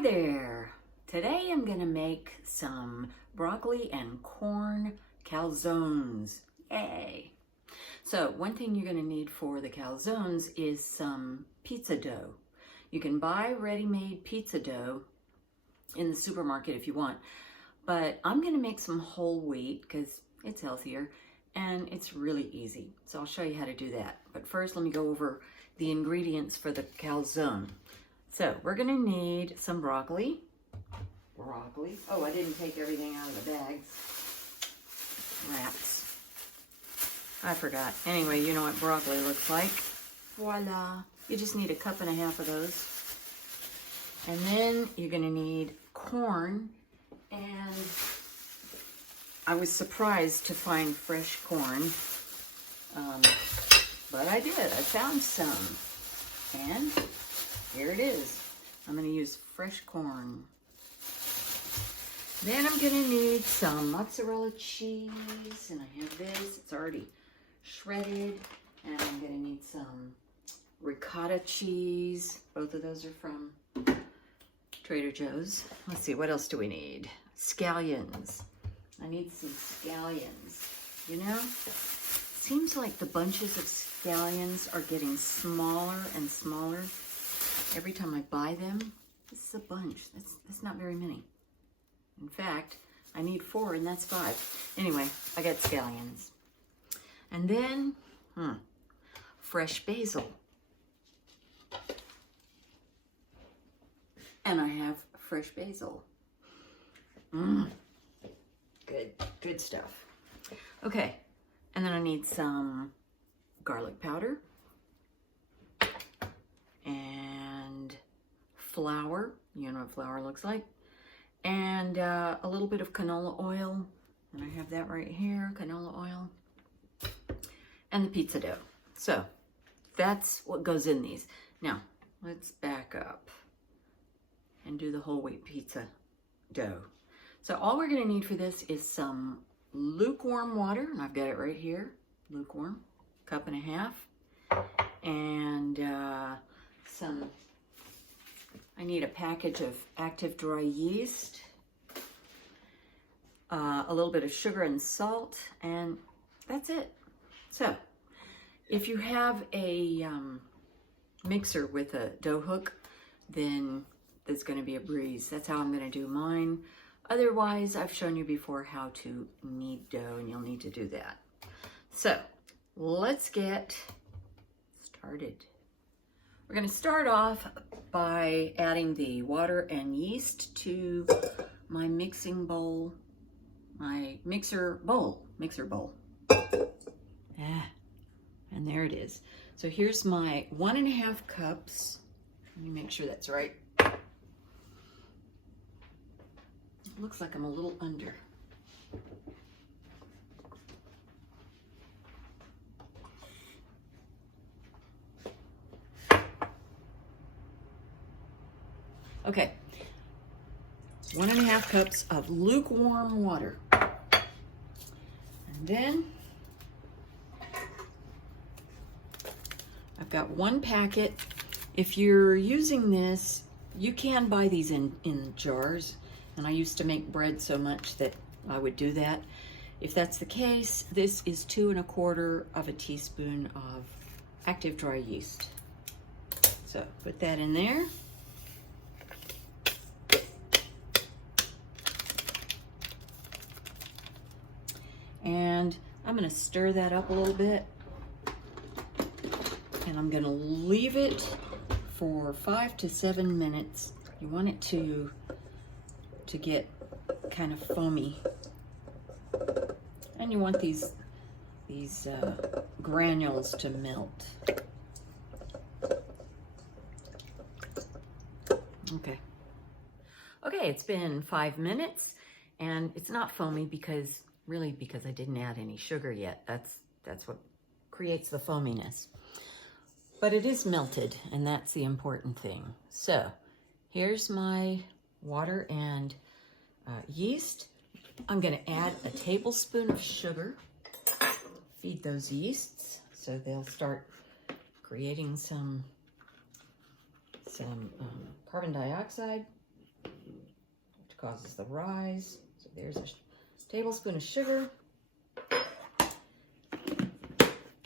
Hi there! Today I'm gonna make some broccoli and corn calzones. Yay! So one thing you're gonna need for the calzones is some pizza dough. You can buy ready-made pizza dough in the supermarket if you want, but I'm gonna make some whole wheat because it's healthier and it's really easy. So I'll show you how to do that. But first let me go over the ingredients for the calzone. So we're gonna need some broccoli. Oh, I didn't take everything out of the bags. Wraps. I forgot. Anyway, you know what broccoli looks like. Voila. You just need 1.5 cups of those. And then you're gonna need corn. And I was surprised to find fresh corn. But I did. I found some. And here it is. I'm going to use fresh corn. Then I'm going to need some mozzarella cheese. And I have this. It's already shredded. And I'm going to need some ricotta cheese. Both of those are from Trader Joe's. Let's see, what else do we need? Scallions. I need some scallions. You know, seems like the bunches of scallions are getting smaller and smaller every time I buy them. This is a bunch. That's not very many. In fact, I need 4 and that's 5. Anyway, I got scallions. And then, fresh basil. And I have fresh basil. Good stuff. Okay, and then I need some garlic powder and flour. You know what flour looks like. And a little bit of canola oil. And I have that right here, canola oil. And the pizza dough. So that's what goes in these. Now, let's back up and do the whole wheat pizza dough. So all we're gonna need for this is some lukewarm water, and I've got it right here, lukewarm, 1.5 cups, and I need a package of active dry yeast, a little bit of sugar and salt, and that's it. So if you have a mixer with a dough hook, then it's going to be a breeze. That's how I'm going to do mine. Otherwise, I've shown you before how to knead dough, and you'll need to do that. So let's get started. We're going to start off by adding the water and yeast to my mixing bowl, my mixer bowl. And there it is. So here's my 1.5 cups. Let me make sure that's right. Looks like I'm a little under. Okay, 1.5 cups of lukewarm water. And then I've got 1 packet. If you're using this, you can buy these in jars. And I used to make bread so much that I would do that. If that's the case, this is 2¼ teaspoon of active dry yeast. So put that in there. And I'm gonna stir that up a little bit. And I'm gonna leave it for 5 to 7 minutes. You want it to get kind of foamy. And you want these granules to melt. Okay, it's been 5 minutes and it's not foamy because I didn't add any sugar yet. That's what creates the foaminess. But it is melted, and that's the important thing. So here's my water and yeast. I'm going to add a tablespoon of sugar. Feed those yeasts so they'll start creating some carbon dioxide. causes the rise. So there's a tablespoon of sugar.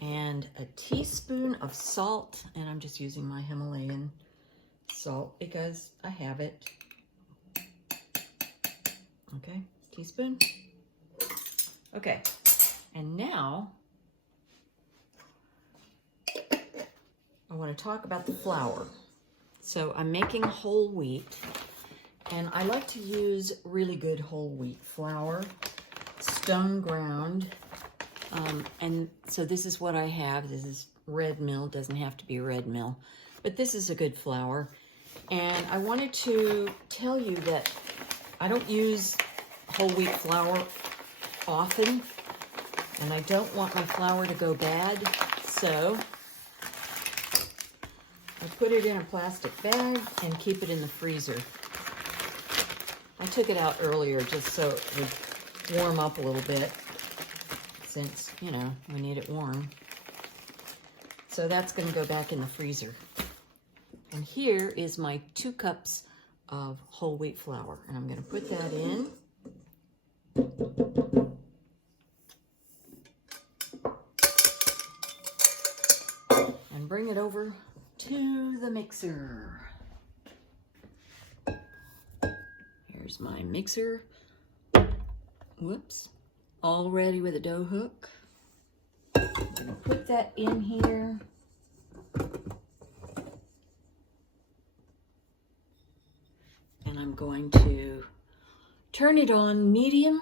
And a teaspoon of salt. And I'm just using my Himalayan salt because I have it. Okay, teaspoon. Okay, and now I want to talk about the flour. So I'm making whole wheat, and I like to use really good whole wheat flour, stone ground. And so this is what I have. This is red mill. Doesn't have to be red mill, but this is a good flour. And I wanted to tell you that I don't use whole wheat flour often, and I don't want my flour to go bad, so I put it in a plastic bag and keep it in the freezer. I took it out earlier just so it would warm up a little bit, since, you know, we need it warm. So that's going to go back in the freezer. And here is my 2 cups of whole wheat flour, and I'm going to put that in. And bring it over to the mixer. Here's my mixer. Whoops. All ready with a dough hook. I'm going to put that in here. And I'm going to turn it on medium.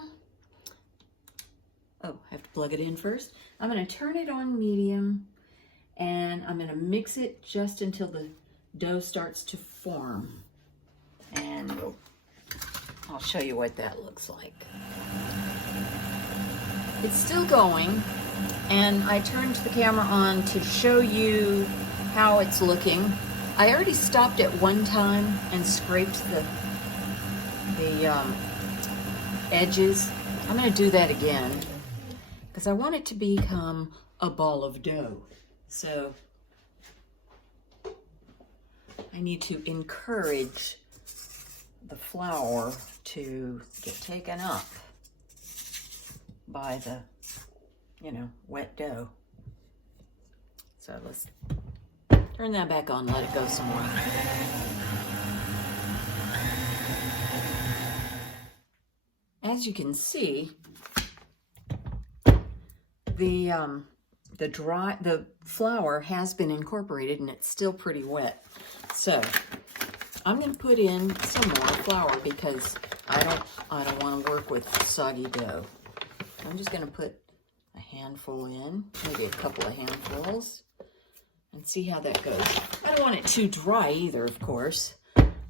Oh, I have to plug it in first. I'm going to turn it on medium, and I'm going to mix it just until the dough starts to form. And I'll show you what that looks like. It's still going, and I turned the camera on to show you how it's looking. I already stopped at one time and scraped the edges. I'm going to do that again because I want it to become a ball of dough. So I need to encourage the flour to get taken up by the, you know, wet dough. So let's turn that back on, let it go some more. As you can see, the flour has been incorporated and it's still pretty wet. So I'm going to put in some more flour because I don't want to work with soggy dough. I'm just going to put a handful in, maybe a couple of handfuls, and see how that goes. I don't want it too dry either, of course,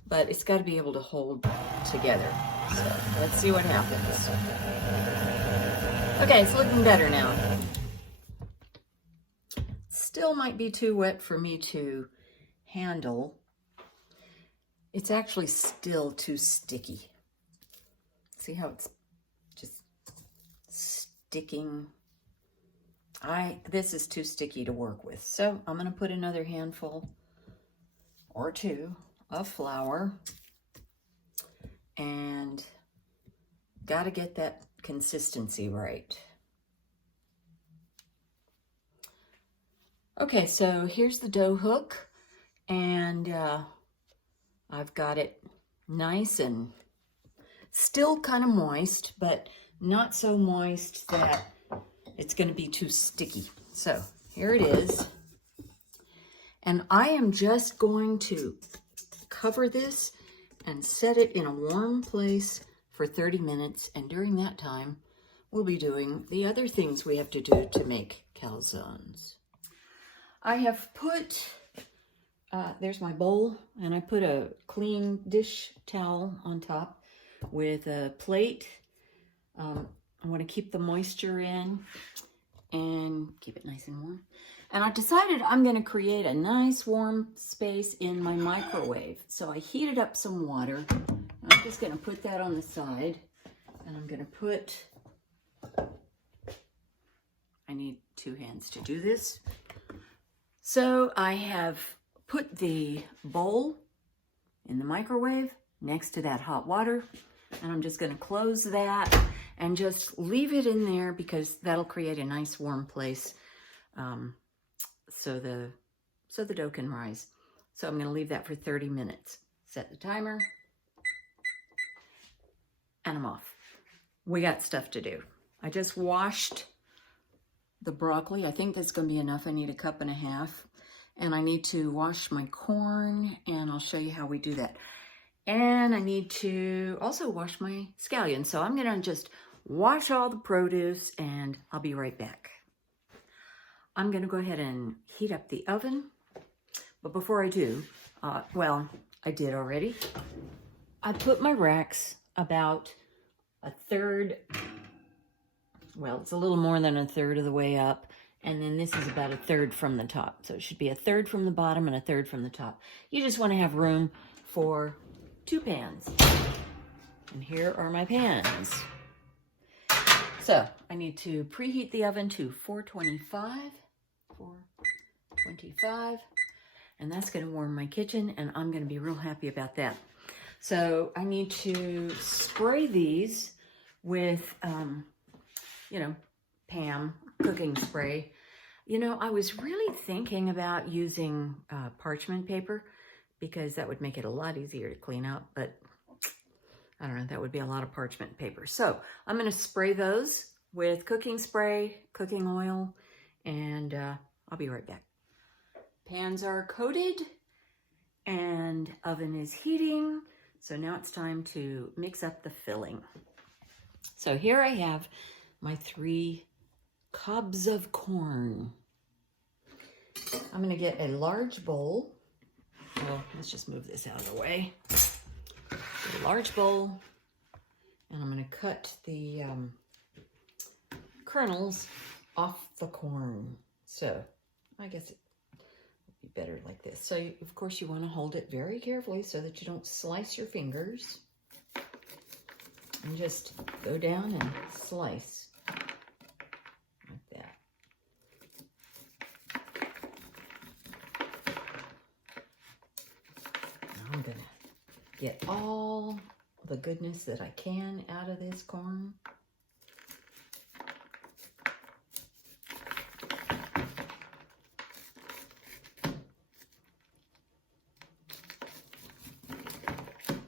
but it's got to be able to hold together. So let's see what happens. Okay, it's looking better now. Still might be too wet for me to handle. It's actually still too sticky. See how it's just sticking? This is too sticky to work with. So I'm going to put another handful or 2 of flour, and got to get that consistency right. Okay, so here's the dough hook, and I've got it nice and still kind of moist, but not so moist that it's going to be too sticky. So here it is. And I am just going to cover this and set it in a warm place for 30 minutes. And during that time, we'll be doing the other things we have to do to make calzones. I have put, there's my bowl, and I put a clean dish towel on top with a plate. I want to keep the moisture in and keep it nice and warm. And I decided I'm going to create a nice warm space in my microwave. So I heated up some water. I'm just going to put that on the side, and I'm going to put, I need 2 hands to do this. So I have put the bowl in the microwave next to that hot water. And I'm just gonna close that and just leave it in there because that'll create a nice warm place so the dough can rise. So I'm gonna leave that for 30 minutes. Set the timer, and I'm off. We got stuff to do. I just washed the broccoli. I think that's gonna be enough. I need 1.5 cups. And I need to wash my corn, and I'll show you how we do that. And I need to also wash my scallions. So I'm gonna just wash all the produce, and I'll be right back. I'm gonna go ahead and heat up the oven. But before I do, well, I did already. I put my racks about 1/3, well, it's a little more than 1/3 of the way up. And then this is about 1/3 from the top. So it should be 1/3 from the bottom and 1/3 from the top. You just want to have room for 2 pans. And here are my pans. So I need to preheat the oven to 425. And that's going to warm my kitchen, and I'm going to be real happy about that. So I need to spray these with, Pam cooking spray. You know, I was really thinking about using parchment paper because that would make it a lot easier to clean up, but I don't know, that would be a lot of parchment paper. So I'm going to spray those with cooking spray, cooking oil, and I'll be right back. Pans are coated and oven is heating. So now it's time to mix up the filling. So here I have my 3 cobs of corn. I'm going to get a large bowl. Well, let's just move this out of the way. Get a large bowl, and I'm going to cut the kernels off the corn. So I guess it would be better like this. So of course you want to hold it very carefully so that you don't slice your fingers. And just go down and slice. I'm gonna get all the goodness that I can out of this corn.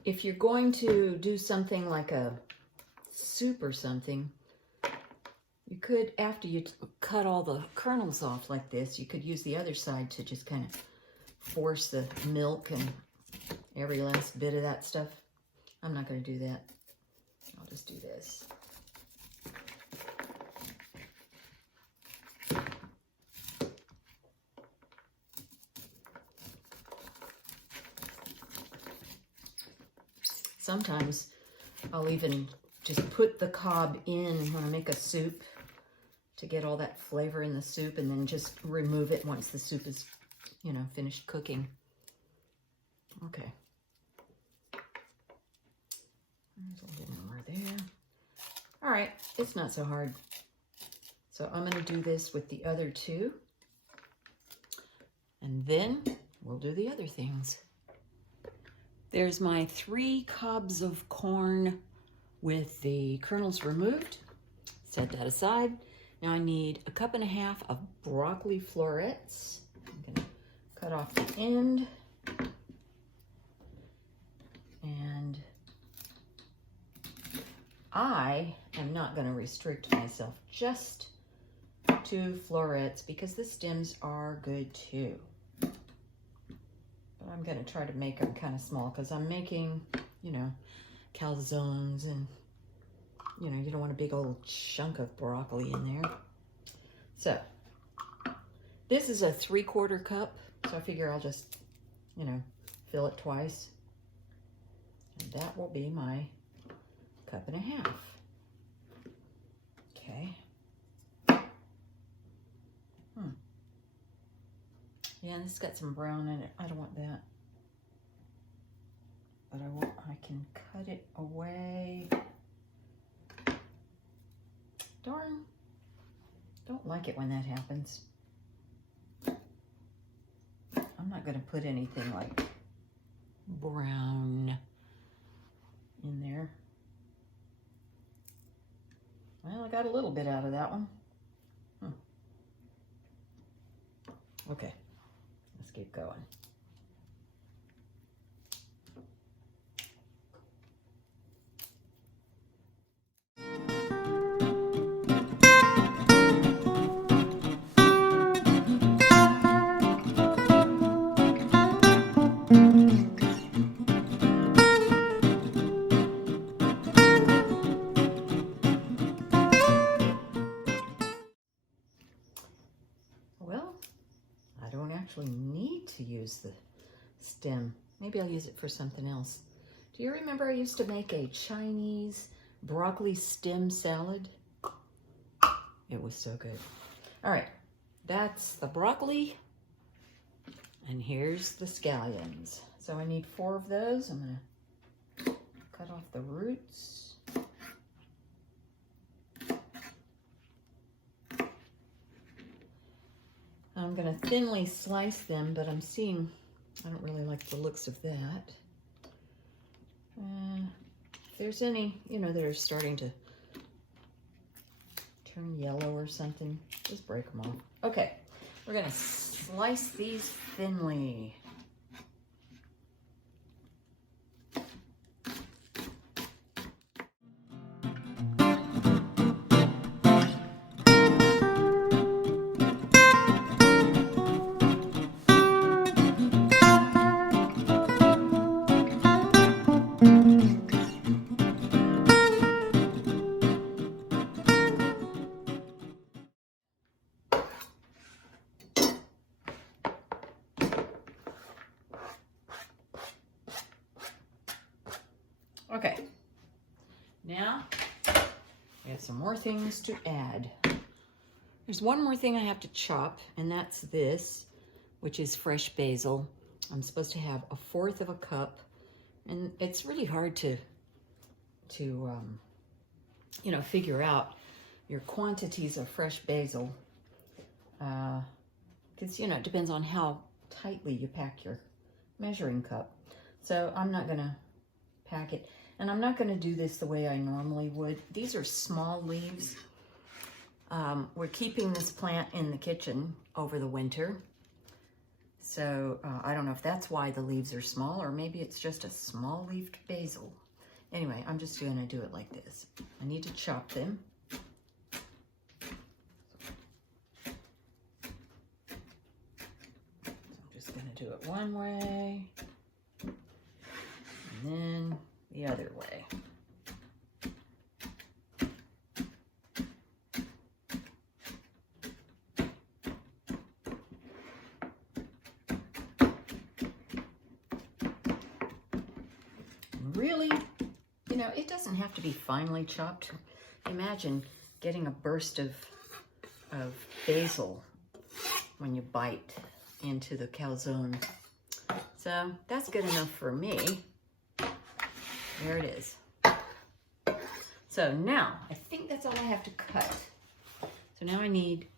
If you're going to do something like a soup or something, you could, after you cut all the kernels off like this, you could use the other side to just kind of force the milk and every last bit of that stuff. I'm not going to do that. I'll just do this. Sometimes I'll even just put the cob in when I make a soup to get all that flavor in the soup, and then just remove it once the soup is, finished cooking. Okay. There's a little more there. All right, it's not so hard. So I'm going to do this with the other 2. And then we'll do the other things. There's my 3 cobs of corn with the kernels removed. Set that aside. Now I need 1.5 cups of broccoli florets. I'm going to cut off the end. And I am not going to restrict myself just to florets because the stems are good too. But I'm going to try to make them kind of small because I'm making, calzones, and, you don't want a big old chunk of broccoli in there. So this is a 3/4 cup. So I figure I'll just, fill it twice. And that will be my 1.5 cups. Okay. Yeah, this has got some brown in it. I don't want that. But I can cut it away. Darn. Don't like it when that happens. I'm not going to put anything like brown in there. Well, I got a little bit out of that one. Okay, let's keep going. Well, I don't actually need to use the stem. Maybe I'll use it for something else. Do you remember I used to make a Chinese broccoli stem salad? It was so good. All right, that's the broccoli. And here's the scallions. So I need 4 of those. I'm gonna cut off the roots. I'm gonna thinly slice them, but I'm seeing, I don't really like the looks of that. If there's any, you know, that are starting to turn yellow or something, just break them off. Okay, we're gonna slice these thinly. Okay, now we have some more things to add. There's one more thing I have to chop, and that's this, which is fresh basil. I'm supposed to have 1/4 of a cup, and it's really hard to you know, figure out your quantities of fresh basil, because you know, it depends on how tightly you pack your measuring cup. So I'm not gonna pack it, and I'm not gonna do this the way I normally would. These are small leaves. We're keeping this plant in the kitchen over the winter. So I don't know if that's why the leaves are small, or maybe it's just a small leafed basil. Anyway, I'm just gonna do it like this. I need to chop them. So I'm just gonna do it one way, and then the other way. Really, you know, it doesn't have to be finely chopped. Imagine getting a burst of basil when you bite into the calzone. So that's good enough for me. There it is. So now, I think that's all I have to cut. So now I need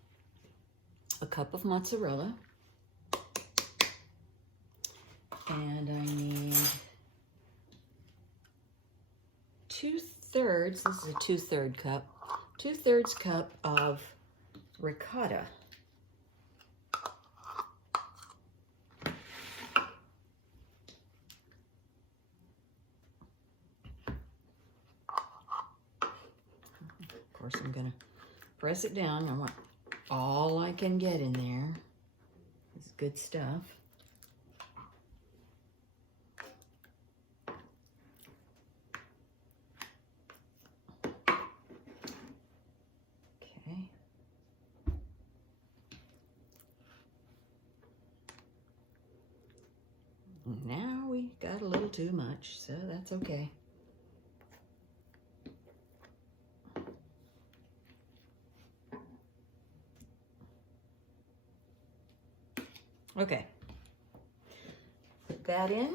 a cup of mozzarella. And I need 2/3, this is a 2/3 cup, 2/3 cup of ricotta. Of course, I'm gonna press it down. I want all I can get in there. It's good stuff. Now we got a little too much, so that's okay. Okay, put that in.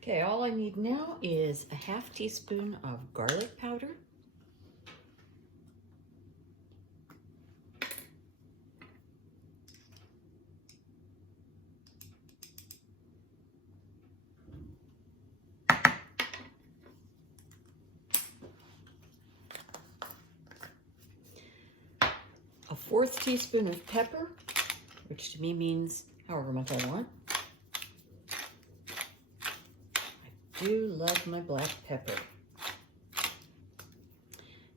Okay, all I need now is a 1/2 teaspoon of garlic powder. 1/4 teaspoon of pepper, which to me means however much I want. I do love my black pepper.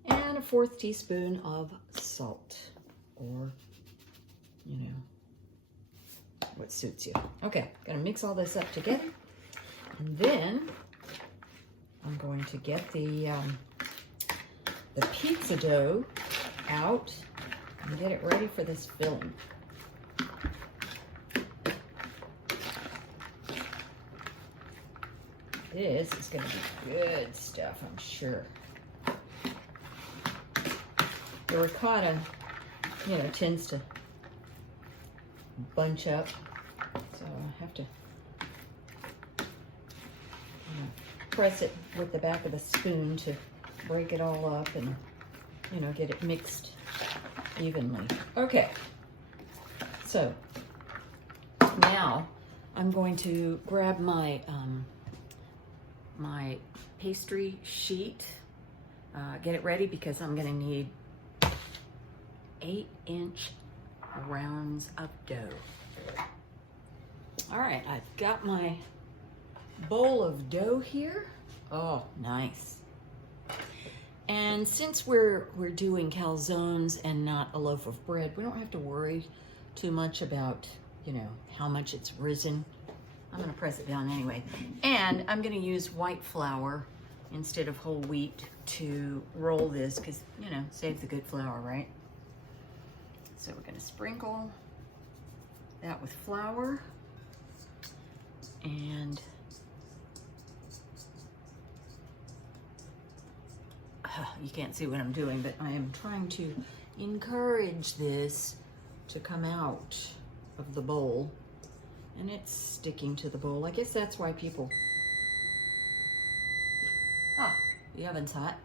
And 1/4 teaspoon of salt, or, you know, what suits you. Okay, gonna mix all this up together. And then I'm going to get the pizza dough out and get it ready for this filling. This is going to be good stuff, I'm sure. The ricotta, you know, tends to bunch up, so I have to press it with the back of the spoon to break it all up and, you know, get it mixed evenly. Okay, so now I'm going to grab my my pastry sheet, get it ready because I'm gonna need 8-inch rounds of dough. All right, I've got my bowl of dough here. Oh, nice. And since we're doing calzones and not a loaf of bread, we don't have to worry too much about, you know, how much it's risen. I'm gonna press it down anyway. And I'm gonna use white flour instead of whole wheat to roll this because, you know, save the good flour, right? So we're gonna sprinkle that with flour, and you can't see what I'm doing, but I am trying to encourage this to come out of the bowl, and it's sticking to the bowl. I guess that's why people... Ah, the oven's hot.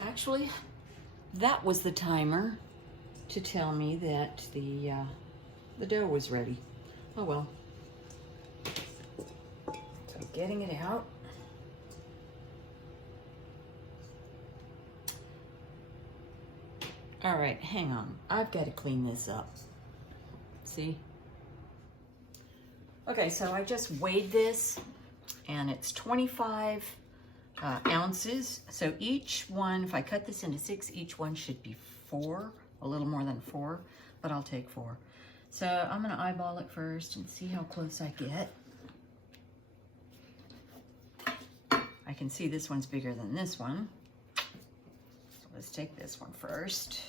Actually, that was the timer to tell me that the dough was ready. Oh well. So getting it out. All right, hang on. I've got to clean this up. See? Okay, so I just weighed this, and it's 25 ounces. So each one, if I cut this into 6, each one should be 4, a little more than 4, but I'll take 4. So I'm gonna eyeball it first and see how close I get. I can see this one's bigger than this one. So let's take this one first.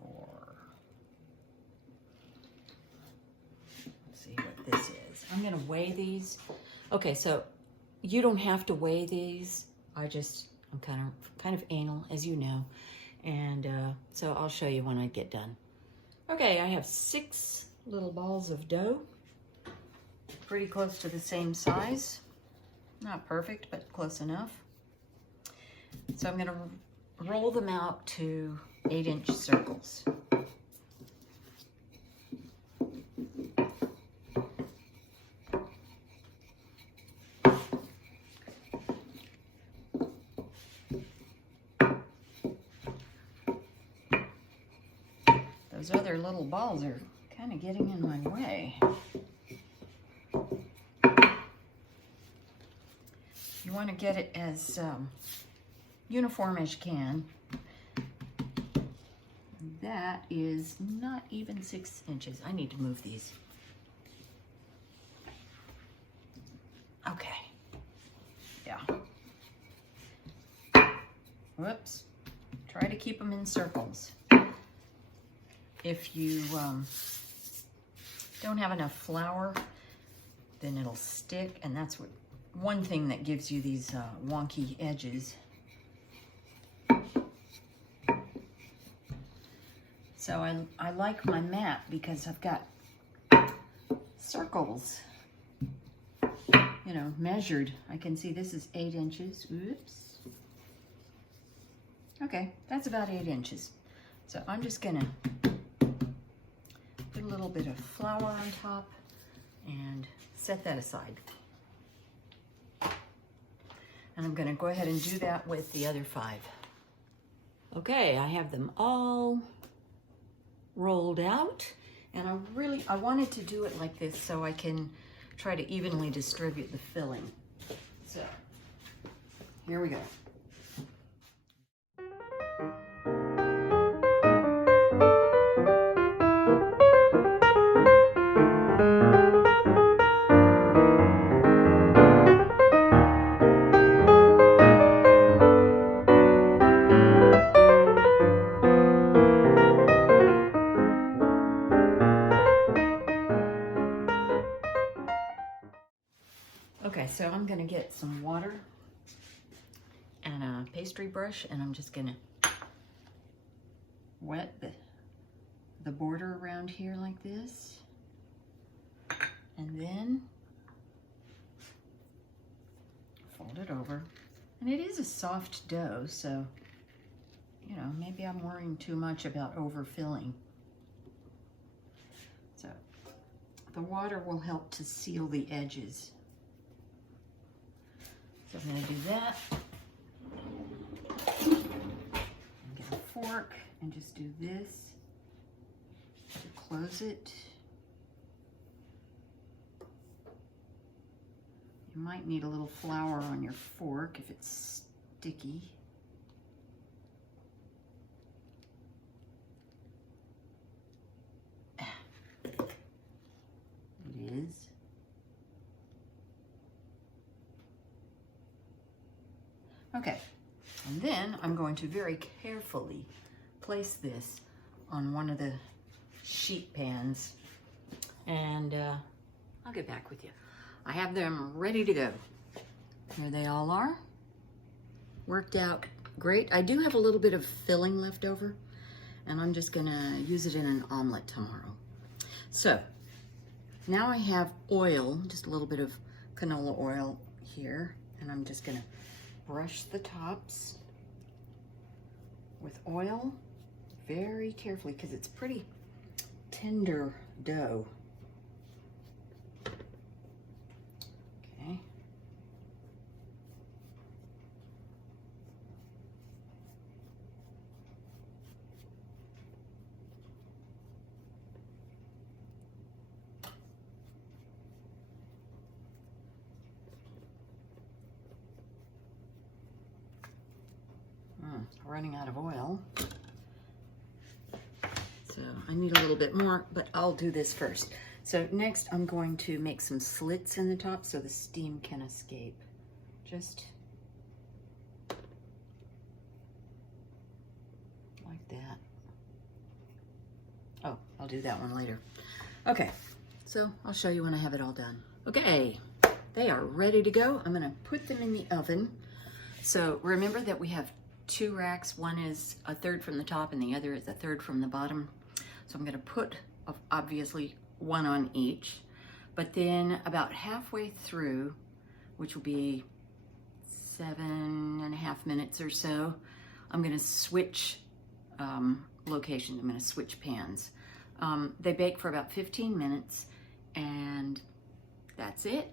4. Let's see what this is. I'm gonna weigh these. Okay, so you don't have to weigh these. I'm kind of anal, as you know. And so I'll show you when I get done. Okay, I have 6 little balls of dough. Pretty close to the same size. Not perfect, but close enough. So I'm gonna roll them out to 8-inch circles. Those other little balls are kind of getting in my way. You want to get it as uniform as you can. That is not even 6 inches. I need to move these. Okay. Yeah. Whoops. Try to keep them in circles. If you don't have enough flour, then it'll stick, and that's one thing that gives you these wonky edges. So I like my mat because I've got circles, you know, measured. I can see this is 8 inches. Oops. Okay, that's about 8 inches. So I'm just gonna put a little bit of flour on top and set that aside. And I'm gonna go ahead and do that with the other 5. Okay, I have them all rolled out, and I wanted to do it like this so I can try to evenly distribute the filling. So, here we go. Okay, so I'm gonna get some water and a pastry brush, and I'm just gonna wet the border around here like this. And then fold it over. And it is a soft dough, so, you know, maybe I'm worrying too much about overfilling. So the water will help to seal the edges. So I'm gonna do that. Get a fork and just do this to close it. You might need a little flour on your fork if it's sticky. It is. Okay, and then I'm going to very carefully place this on one of the sheet pans, and I'll get back with you. I have them ready to go. Here they all are. Worked out great. I do have a little bit of filling left over, and I'm just gonna use it in an omelet tomorrow. So now I have oil, just a little bit of canola oil here, and I'm just gonna brush the tops with oil very carefully because it's pretty tender dough. Okay. Running out of oil. So I need a little bit more, but I'll do this first. So next I'm going to make some slits in the top so the steam can escape. Just like that. Oh, I'll do that one later. Okay, so I'll show you when I have it all done. Okay, they are ready to go. I'm gonna put them in the oven. So remember that we have 2 racks. One is a third from the top and the other is a third from the bottom. So I'm gonna put obviously one on each, but then about halfway through, which will be 7.5 minutes or so, I'm gonna switch locations. I'm gonna switch pans. They bake for about 15 minutes, and that's it.